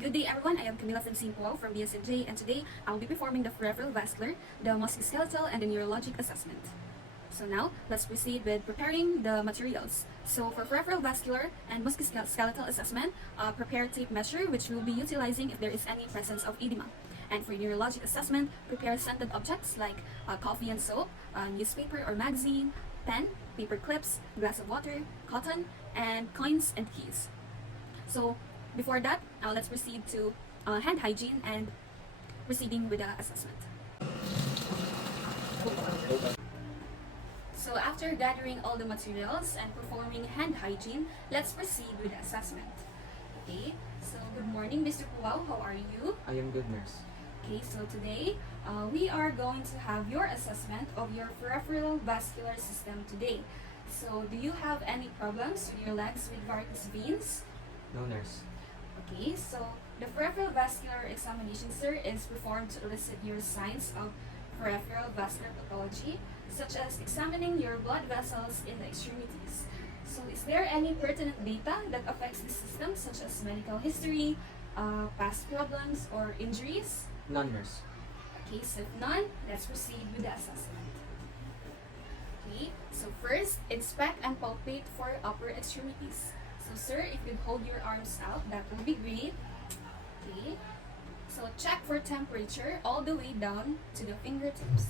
Good day everyone, I am Camila from Puao from BSNJ, and today I will be performing the Peripheral Vascular, the Musculoskeletal, and the Neurologic assessment. So now, let's proceed with preparing the materials. So for Peripheral Vascular and Musculoskeletal assessment, prepare tape measure which we will be utilizing if there is any presence of edema. And for Neurologic assessment, prepare scented objects like coffee and soap, newspaper or magazine, pen, paper clips, glass of water, cotton, and coins and keys. So before that, let's proceed to hand hygiene and proceeding with the assessment. So after gathering all the materials and performing hand hygiene, let's proceed with the assessment. Okay, so good morning, Mr. Puao. How are you? I am good, nurse. Okay, so today we are going to have your assessment of your peripheral vascular system today. So do you have any problems with your legs with varicose veins? No, nurse. Okay, so the peripheral vascular examination, sir, is performed to elicit your signs of peripheral vascular pathology, such as examining your blood vessels in the extremities. So is there any pertinent data that affects the system, such as medical history, past problems, or injuries? None, nurse. Okay, so if none, let's proceed with the assessment. Okay, so first, inspect and palpate for upper extremities. So sir, if you hold your arms out, that will be great. Okay, so check for temperature all the way down to the fingertips.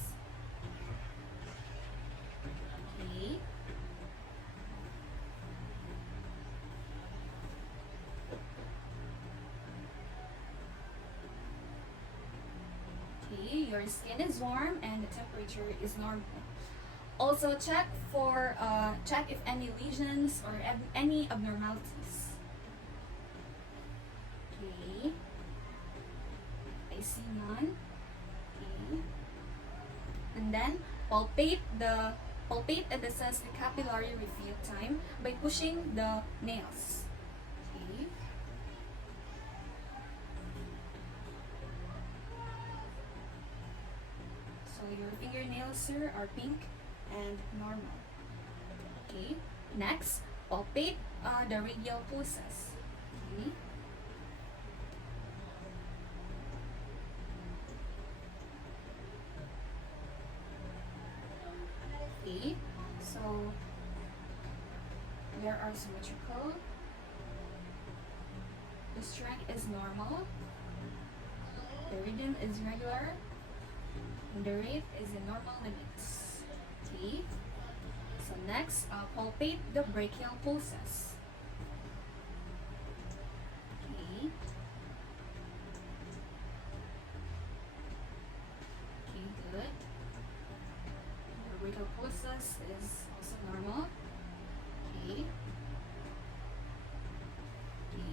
Okay. Okay, your skin is warm and the temperature is normal. Also check if any lesions or any abnormalities. Okay, I see none. Okay, and then palpate and assess the capillary refill time by pushing the nails. Okay. So your fingernails, sir, are pink and normal. Okay, next, palpate the radial pulses. Okay. Okay, so they are symmetrical. The strength is normal. The rhythm is regular. And the rate is in normal limits. Okay. So next, palpate the brachial pulses. Okay. Okay, good. The brachial pulses is also normal. Okay. Okay.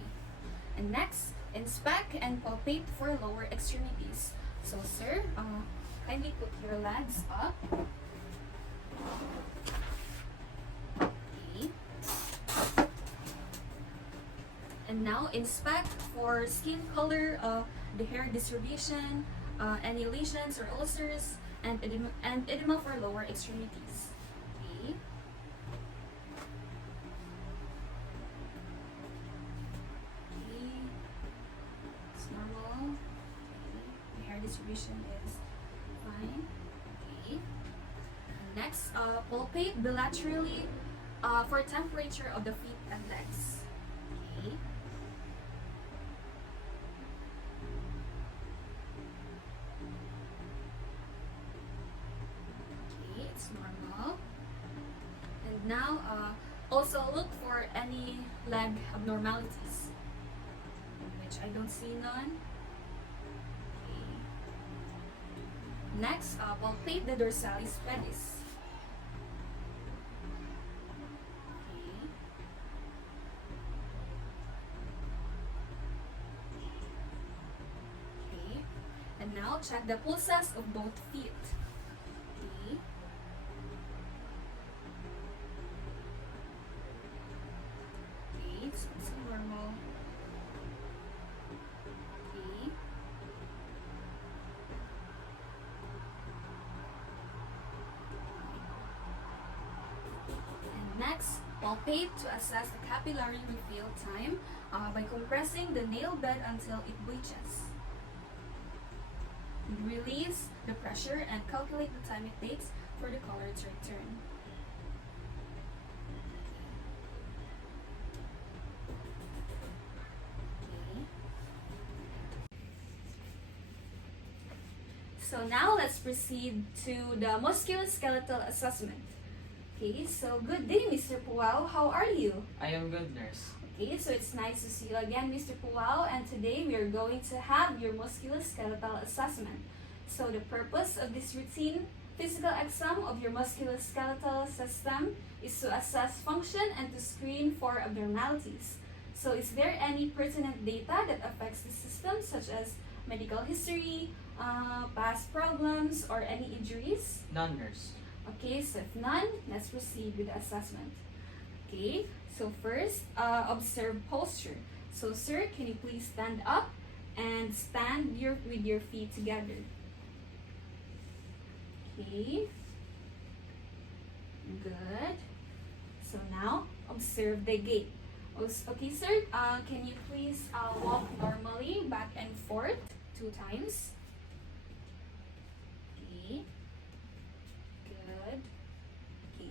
And next, inspect and palpate for lower extremities. So sir, kindly put your legs up. Okay. And now inspect for skin color, the hair distribution, any lesions or ulcers, and edema for lower extremities. Okay. Okay. It's normal. Okay. The hair distribution is fine. Okay. Next, palpate bilaterally for temperature of the feet and legs. Okay. Okay, it's normal. And now, also look for any leg abnormalities, which I don't see none. Next, palpate the dorsalis pedis. Okay. Okay. And now check the pulses of both feet. Okay. Okay, it's also normal. Okay. Next, palpate to assess the capillary refill time by compressing the nail bed until it breaches. Release the pressure and calculate the time it takes for the color to return. Okay. So now let's proceed to the musculoskeletal assessment. Okay, so good day, Mr. Puao. How are you? I am good, nurse. Okay, so it's nice to see you again, Mr. Puao, and today we are going to have your musculoskeletal assessment. So the purpose of this routine physical exam of your musculoskeletal system is to assess function and to screen for abnormalities. So is there any pertinent data that affects the system, such as medical history, past problems, or any injuries? None, nurse. Okay, so if none, let's proceed with the assessment. Okay, so first, observe posture. So sir, can you please stand up and stand with your feet together? Okay, good. So now, observe the gait. Okay sir, can you please walk normally back and forth 2 times? Okay. Good. Okay.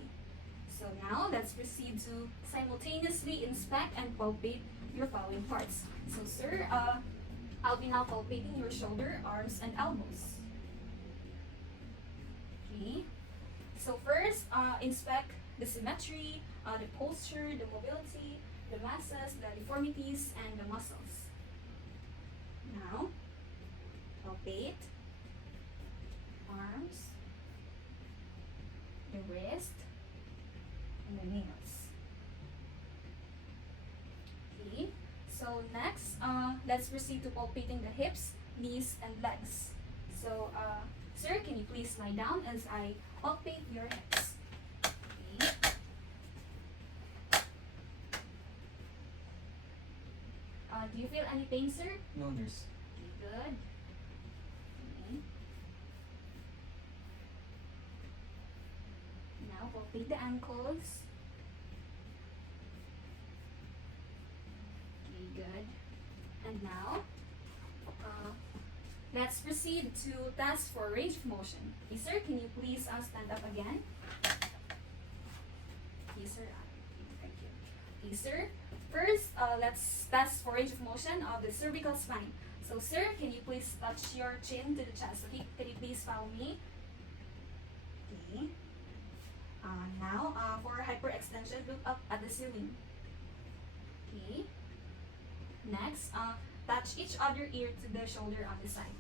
So now let's proceed to simultaneously inspect and palpate your following parts. So sir, I'll be now palpating your shoulder, arms, and elbows. Okay. So first, inspect the symmetry, the posture, the mobility, the masses, the deformities, and the muscles. Now, palpate arms, the wrist, and the nails. Okay, so next, let's proceed to palpating the hips, knees, and legs. So, sir, can you please lie down as I palpate your hips? Okay. Do you feel any pain, sir? No, nurse. Okay, good. Okay. Now, palpate the ankles. Okay, good. And now, let's proceed to test for range of motion. Okay, sir, can you please stand up again? Okay, sir. Thank you. Okay, sir. First, let's test for range of motion of the cervical spine. So, sir, can you please touch your chin to the chest? Okay, can you please follow me? Okay. Now, for hyperextension, look up at the ceiling. Okay. Next, touch each other ear to the shoulder on the side.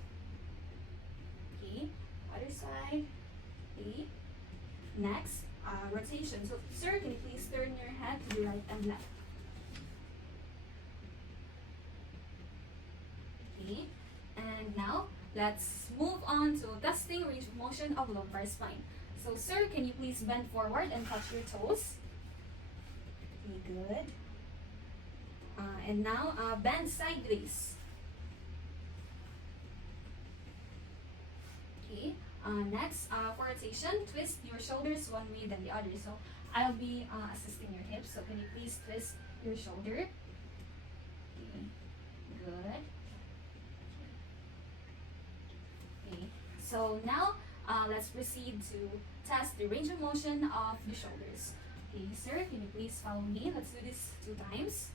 Okay. Other side. Okay. Next, rotation. So, sir, can you please turn your head to the right and left? Okay. And now, let's move on to testing range of motion of lumbar spine. So, sir, can you please bend forward and touch your toes? Okay, good. And now, bend sideways. Okay. Next, for rotation, twist your shoulders one way than the other. So, I'll be assisting your hips. So, can you please twist your shoulder? Okay. Good. Okay. So now, let's proceed to test the range of motion of the shoulders. Okay, sir, can you please follow me? Let's do this 2 times.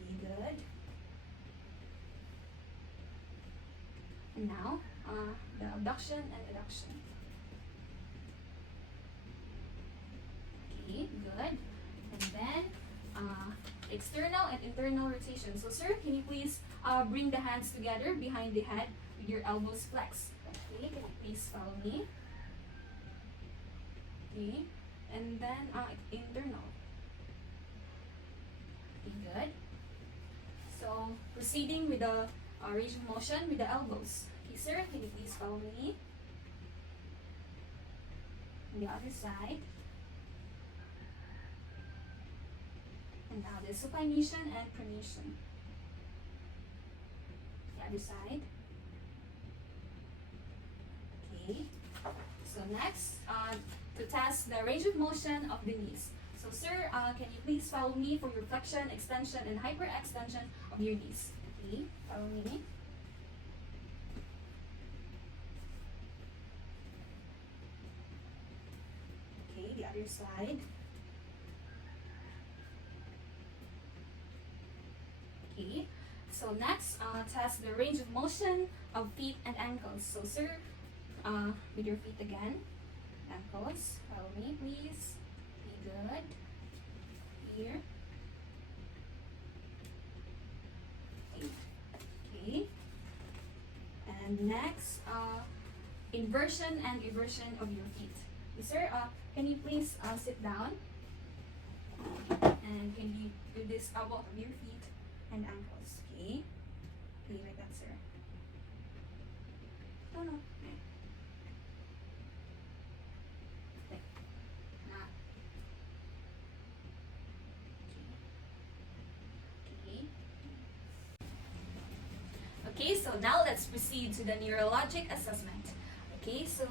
Okay, good. And now, the abduction and adduction. Okay, good. And then, external and internal rotation. So, sir, can you please bring the hands together behind the head with your elbows flexed? Okay, can you please follow me? Okay, and then internal. Okay, good. So, proceeding with the range of motion with the elbows. Okay, sir, can you please follow me? On the other side. And now the supination and pronation. The other side. Okay. So next, to test the range of motion of the knees. So So sir, can you please follow me for your flexion, extension, and hyperextension of your knees? Okay, follow me. Okay, the other side. Okay, so next, test the range of motion of feet and ankles. So sir, with your feet again, ankles, follow me please. Be good. Here. Okay. And next, inversion and eversion of your feet. Okay, sir, can you please sit down? And can you do this both of your feet and ankles? Okay. Okay, like that, sir. No, no. Like, nah. Okay. Okay, so now let's proceed to the neurologic assessment. Okay, so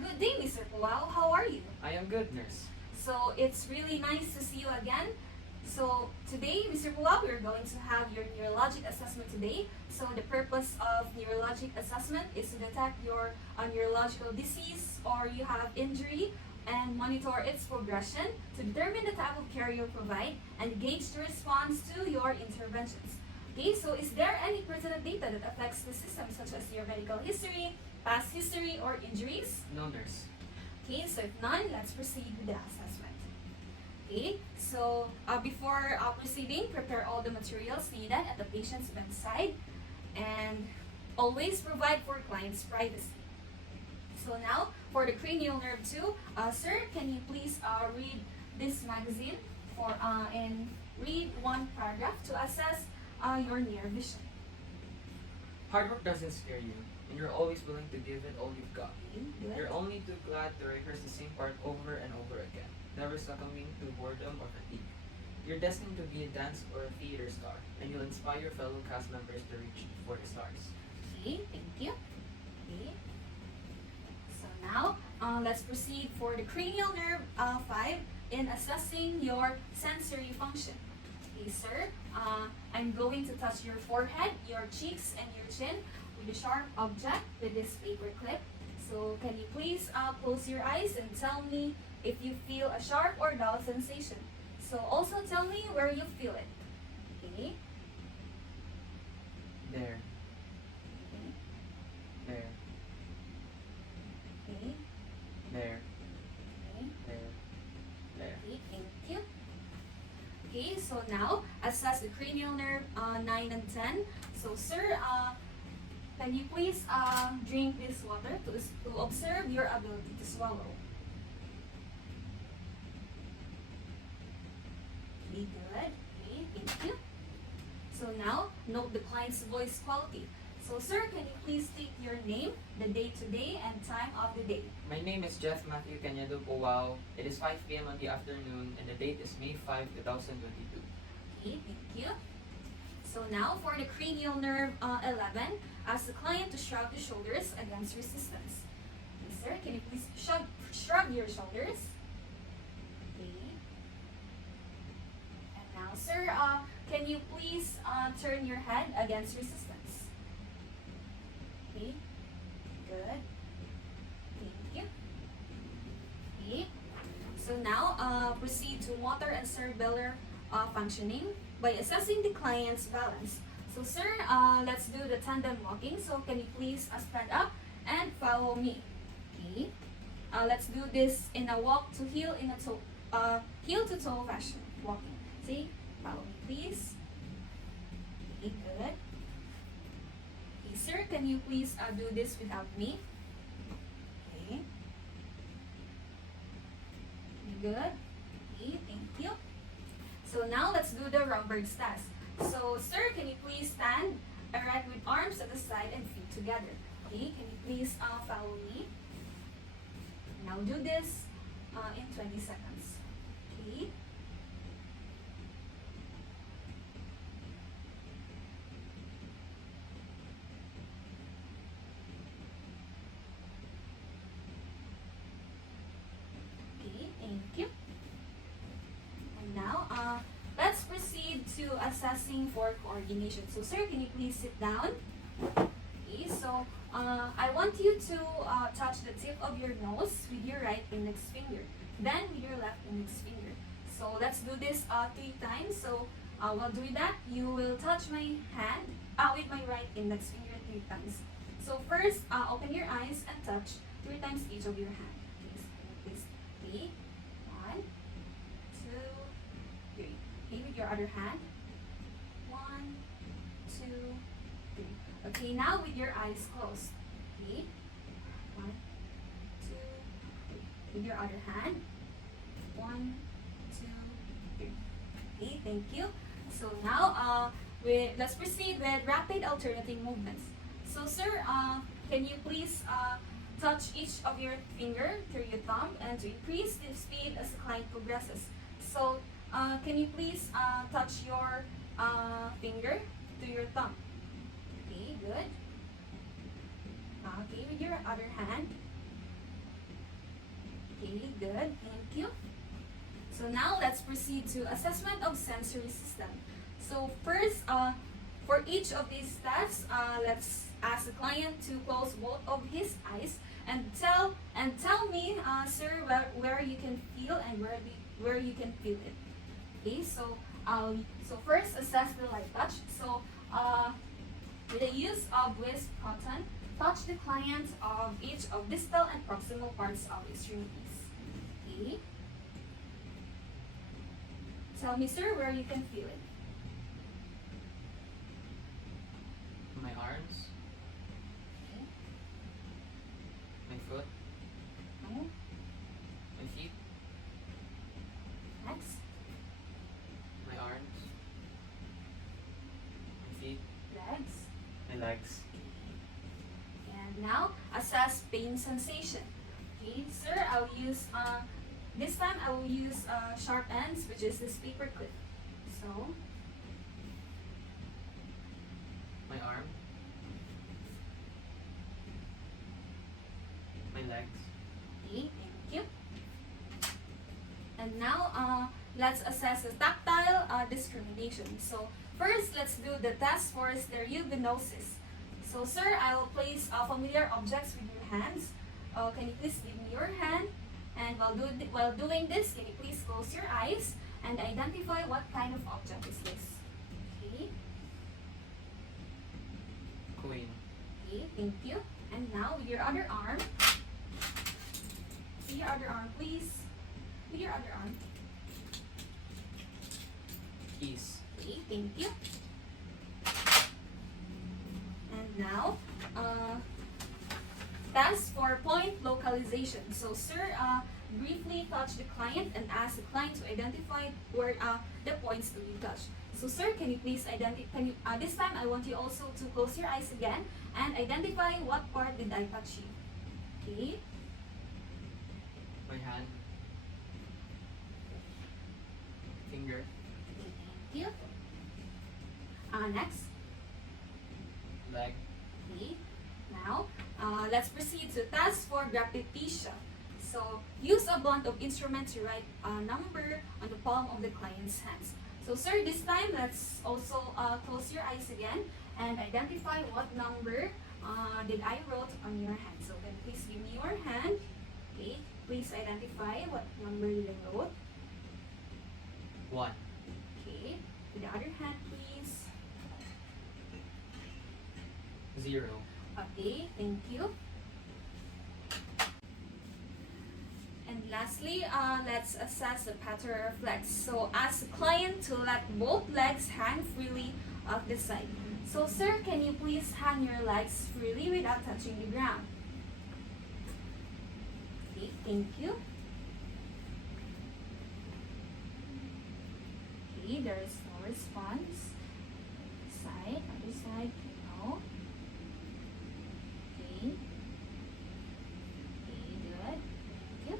good day, Mr. Puao. How are you? I am good, nurse. So it's really nice to see you again. So today, Mr. Puao, we're going to have your neurologic assessment today. So the purpose of neurologic assessment is to detect your neurological disease or you have injury and monitor its progression to determine the type of care you'll provide and gauge the response to your interventions. Okay, so is there any pertinent data that affects the system, such as your medical history, past history, or injuries? No, nurse. Okay, so if none, let's proceed with the assessment. Okay, so before proceeding, prepare all the materials needed at the patient's bedside and always provide for client's privacy. So now, for the cranial nerve 2, sir, can you please read this magazine and read one paragraph to assess your near vision. Hard work doesn't scare you, and you're always willing to give it all you've got. Okay, good. You're only too glad to rehearse the same part over and over again, never succumbing to boredom or fatigue. You're destined to be a dance or a theater star, and you'll inspire your fellow cast members to reach for the stars. Okay, thank you. Okay. So now, let's proceed for the cranial nerve 5 in assessing your sensory function. Okay, sir, I'm going to touch your forehead, your cheeks, and your chin with a sharp object with this paper clip. So can you please close your eyes and tell me if you feel a sharp or dull sensation. So also tell me where you feel it. Okay. There, Okay. there, Okay. there, Okay. there, there. Okay, thank you. Okay, so now assess the cranial nerve 9 and 10. So sir, can you please drink this water to observe your ability to swallow? Okay, good. Okay, thank you. So now, note the client's voice quality. So sir, can you please state your name, the day today, and time of the day? My name is Jeff Matthew Cañedo Puao. It is 5 p.m. on the afternoon, and the date is May 5, 2022. Okay, thank you. So now for the cranial nerve 11, ask the client to shrug the shoulders against resistance. Okay, sir, can you please shrug your shoulders? Okay. And now, sir, can you please turn your head against resistance? Okay. Good. Thank you. Okay. So now, proceed to motor and cerebellar functioning by assessing the client's balance. So sir, let's do the tandem walking. So can you please stand up and follow me? Okay. Let's do this in a walk to heel in a toe, heel to toe fashion walking. See, follow me please. Okay, good. Okay, sir, can you please do this without me? Okay. Good. Okay, thank you. So now let's do the Romberg's test. So sir, can you please stand erect with arms at the side and feet together? Okay, can you please follow me? Now do this in 20 seconds. Okay. Okay, thank you. to assessing for coordination. So sir, can you please sit down? Okay, so I want you to touch the tip of your nose with your right index finger, then with your left index finger. So let's do this 3 times. So while doing that, you will touch my hand with my right index finger 3 times. So first, open your eyes and touch 3 times each of your hand. Please, 3, 1, 2, 3. Okay, with your other hand. 1, 2, 3. Okay, now with your eyes closed. Okay, 1, 2, 3. With your other hand. 1, 2, 3. Okay, thank you. So now, let's proceed with rapid alternating movements. So sir, can you please touch each of your finger through your thumb and to increase the speed as the client progresses. So can you please touch your finger to your thumb? Okay, good. Okay, with your other hand. Okay, good. Thank you. So now let's proceed to assessment of sensory system. So first, for each of these steps, let's ask the client to close both of his eyes and tell me, sir, where you can feel and where you can feel it. Okay, so first assess the light touch. So with the use of whisk cotton, touch the client of each of distal and proximal parts of extremities. Okay. Tell me, sir, where you can feel it. My arms, Okay. my foot, No. my feet, Next. my arms, my feet, Legs. my legs. And now, assess pain sensation. Okay, sir, I'll use, this time I will use sharp ends, which is this paper clip. So, My arm, my legs, okay, thank you. And now, let's assess the tactile discrimination. So, first, let's do the test for stereognosis. So, sir, I will place familiar objects with your hands. Can you please give me your hand? And while doing this, can you please close your eyes and identify what kind of object is this? Okay, queen, okay, thank you. And now with your other arm. With your other arm, please. With your other arm. keys, Okay, thank you. And now, task for point localization. So, sir, briefly touch the client and ask the client to identify where the points to be touched. So, sir, can you please identify? This time, I want you also to close your eyes again and identify what part did I touch you. Okay. my hand, finger, Thank you. Next. leg, Okay. Now, let's proceed to task for graphitia. So, use a blunt of instrument to write a number on the palm of the client's hands. So, sir, this time, let's also close your eyes again and identify what number did I wrote on your hand. So, can you please give me your hand? Okay. Please identify what number did I wrote. 1, Okay. With the other hand, please. 0, Okay, thank you. And lastly, let's assess the patellar flex. So ask the client to let both legs hang freely off the side. So sir, can you please hang your legs freely without touching the ground? Okay, thank you. Okay, there is no response. Side, other side, no. Okay. Okay, good. Thank you.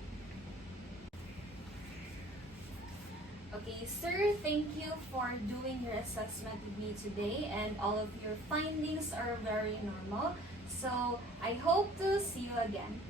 Okay, sir, thank you for doing your assessment with me today, and all of your findings are very normal. So, I hope to see you again.